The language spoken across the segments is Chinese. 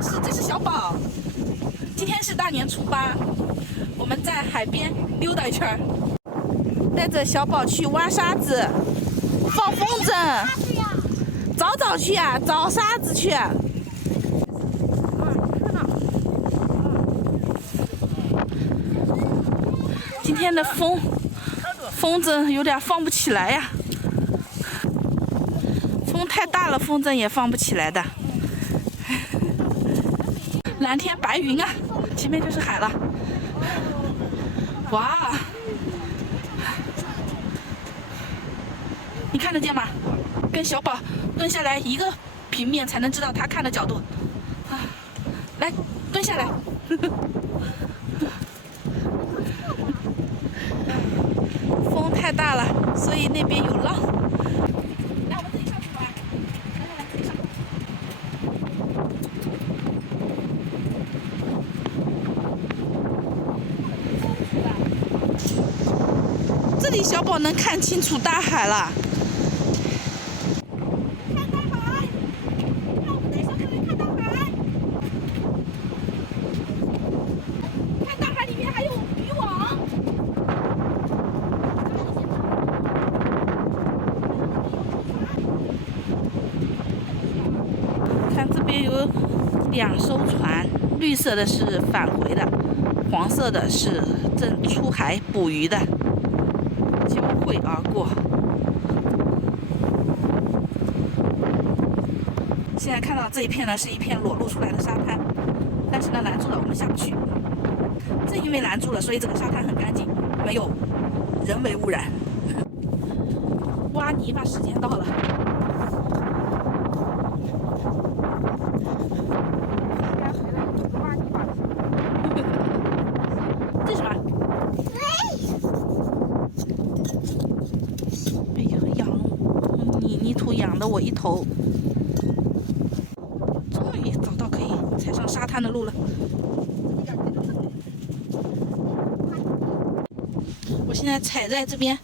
这是小宝。今天是大年初8，我们在海边溜达一圈，带着小宝去挖沙子、放风筝。早去啊，找沙子去。今天的风筝有点放不起来呀，风太大了，风筝也放不起来的。蓝天白云啊，前面就是海了。哇，你看得见吗？跟小宝蹲下来一个平面才能知道他看的角度。啊，来，蹲下来。风太大了，所以那边有浪。来，我们自己上去玩。来，自己上。这里小宝能看清楚大海了。看大海，让我们带小宝来看大海。看大海里面还有渔网。看这边有2艘船，绿色的是返回的，黄色的是正出海捕鱼的，交汇而过。现在看到这一片呢，是一片裸露出来的沙滩，但是呢拦住了，我们下不去。正因为拦住了，所以这个沙滩很干净，没有人为污染。挖泥巴时间到了。这是什么？哎呀，泥土养得我一头。终于找到可以踩上沙滩的路了。我现在踩在这边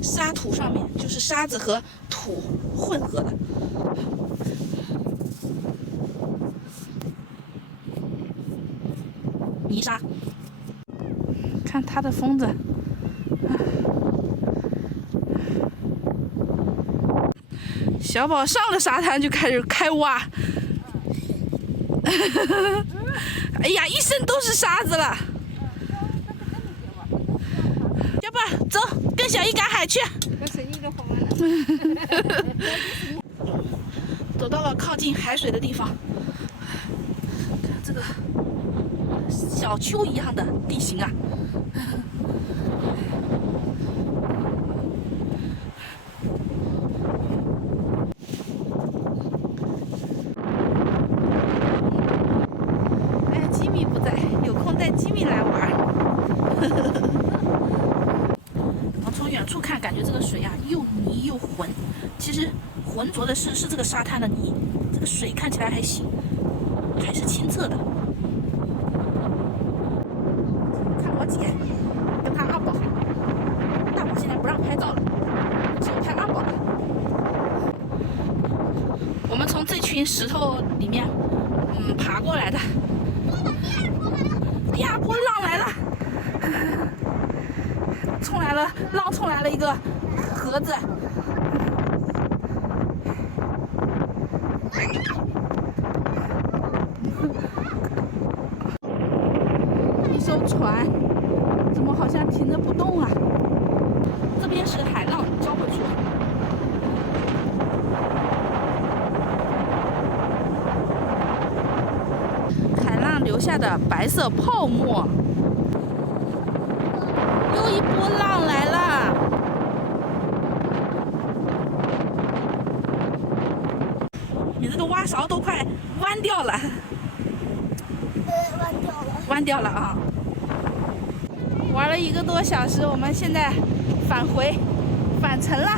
沙土上面，就是沙子和土混合的。泥沙，看它的风筝，小宝上了沙滩就开始开挖，哎呀，一身都是沙子了。小宝，走，跟小姨赶海去。走到了靠近海水的地方，看这个小丘一样的地形啊。哎，吉米不在，有空带吉米来玩。然后从远处看，感觉这个水啊又泥又浑，其实浑浊的是这个沙滩的泥，这个水看起来还行，还是清澈的。看我姐跟她阿宝，大宝现在不让拍照了，只有拍阿宝了。我们从这群石头里面爬过来的。第二波浪来了，浪冲来了一个盒子。一艘船怎么好像停着不动啊？这边是海浪交汇处。海浪留下的白色泡沫。又一波浪来了。你这个挖勺都快弯掉了。弯掉了啊！玩了1个多小时，我们现在返程了。